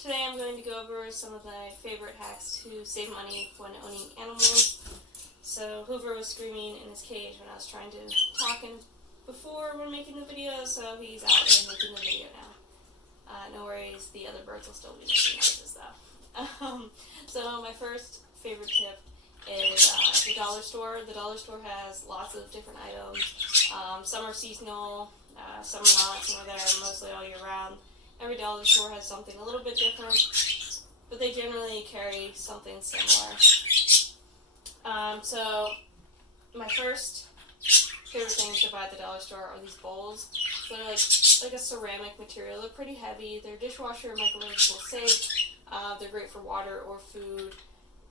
Today I'm going to go over some of my favorite hacks to save money when owning animals. So Hoover was screaming in his cage when I was trying to talk before when making the video, so he's out and making the video now. No worries, the other birds will still be making noises though. So my first favorite tip is the dollar store. The dollar store has lots of different items. Some are seasonal, some are not, some are there mostly all year round. Every dollar store has something a little bit different, but they generally carry something similar. So my first favorite things to buy at the dollar store are these bowls. So they're like a ceramic material. They're pretty heavy. They're dishwasher and microwavable safe. They're great for water or food.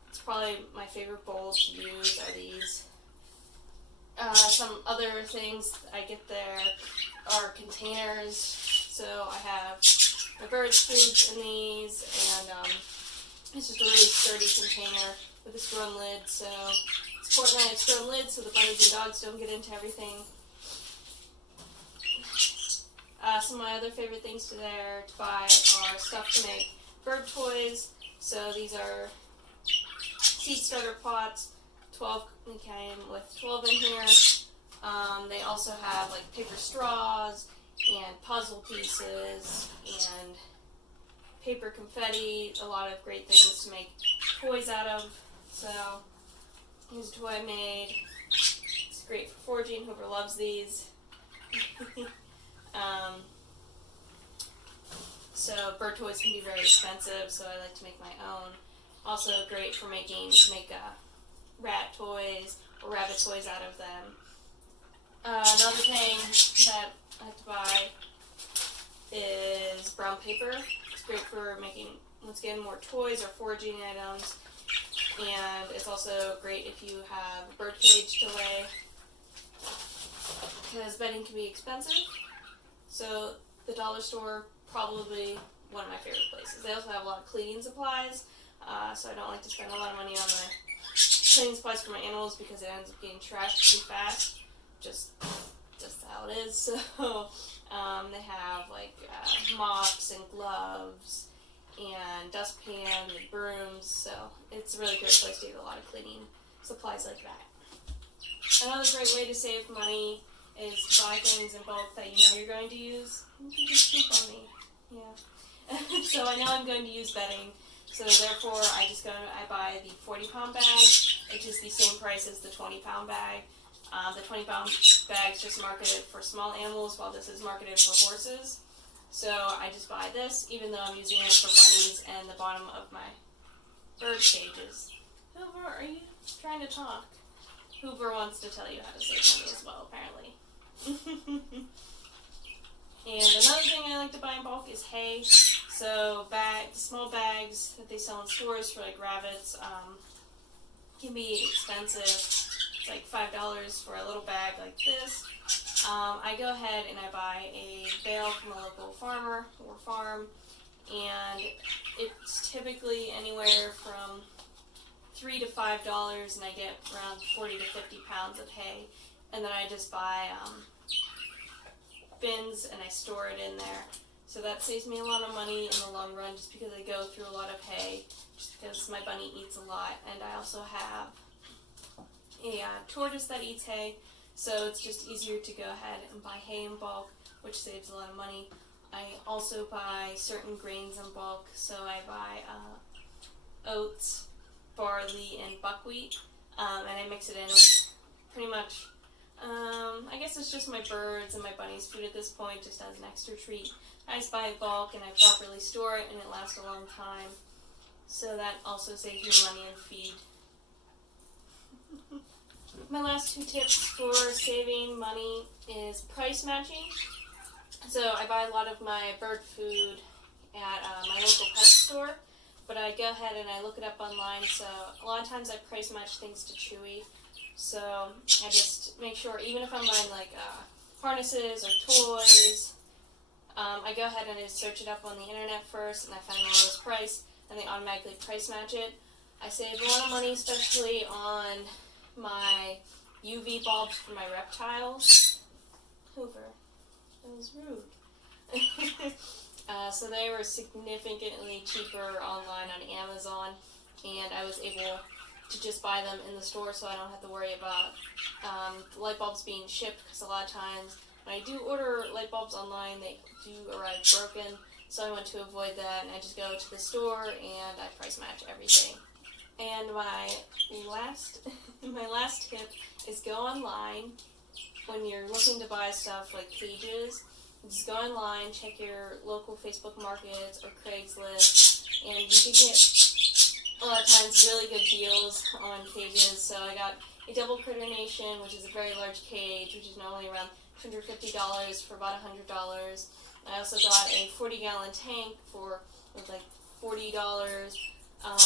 It's probably my favorite bowls to use are these. Some other things I get there are containers. So I have my birds' foods in these, and it's just a really sturdy container with a screw-on lid. So it's important that I have screw-on lids so the bunnies and dogs don't get into everything. Some of my other favorite things to buy are stuff to make bird toys. So these are seed starter pots. 12 came with 12 in here. They also have like paper straws and puzzle pieces and paper confetti, a lot of great things to make toys out of. So here's a toy I made. It's great for foraging. Hoover loves these. So bird toys can be very expensive, so I like to make my own. Also great for make rat toys or rabbit toys out of them. Another thing that I have to buy is brown paper. It's great for making, once again, more toys or foraging items. And it's also great if you have a bird cage to lay, because bedding can be expensive. So the dollar store, probably one of my favorite places. They also have a lot of cleaning supplies, so I don't like to spend a lot of money on the cleaning supplies for my animals because it ends up getting trashed too fast. Just how it is. So they have like mops and gloves and dustpan and brooms. So it's a really great place to get a lot of cleaning supplies like that. Another great way to save money is to buy things in bulk that you know you're going to use. You can just poop on me. Yeah. So I know I'm going to use bedding. So therefore I buy the 40-pound bag, which is the same price as the 20-pound bag. The 20-pound bag is just marketed for small animals, while this is marketed for horses. So I just buy this, even though I'm using it for bunnies and the bottom of my bird cages. Hoover, are you trying to talk? Hoover wants to tell you how to save money as well, apparently. And another thing I like to buy in bulk is hay. So small bags that they sell in stores for like rabbits can be expensive. It's like $5 for a little bag like this. I go ahead and I buy a bale from a local farmer or farm, and it's typically anywhere from $3 to $5, and I get around 40 to 50 pounds of hay. And then I just buy bins and I store it in there. So that saves me a lot of money in the long run, just because I go through a lot of hay, just because my bunny eats a lot. And I also have a tortoise that eats hay, so it's just easier to go ahead and buy hay in bulk, which saves a lot of money. I also buy certain grains in bulk, so I buy oats, barley, and buckwheat, and I mix it in with pretty much, I guess it's just my birds and my bunnies' food at this point, just as an extra treat. I just buy it bulk and I properly store it, and it lasts a long time, so that also saves me money in feed. My last two tips for saving money is price matching. So I buy a lot of my bird food at my local pet store, but I go ahead and I look it up online. So a lot of times I price match things to Chewy. So I just make sure, even if I'm buying like harnesses or toys, I go ahead and I search it up on the internet first, and I find the lowest price, and they automatically price match it. I save a lot of money, especially on my UV bulbs for my reptiles. Hoover, that was rude. So they were significantly cheaper online on Amazon, and I was able to just buy them in the store, so I don't have to worry about light bulbs being shipped, because a lot of times when I do order light bulbs online, they do arrive broken. So I want to avoid that, and I just go to the store and I price match everything. And my last tip is go online when you're looking to buy stuff like cages. Just go online, check your local Facebook markets or Craigslist, and you can get a lot of times really good deals on cages. So I got a double Critter Nation, which is a very large cage, which is normally around $150 for about $100. I also got a 40-gallon tank for like $40.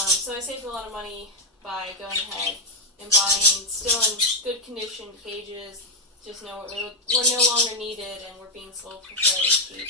So I saved a lot of money by going ahead and buying still in good condition cages. Just know we're no longer needed and we're being sold for fairly cheap.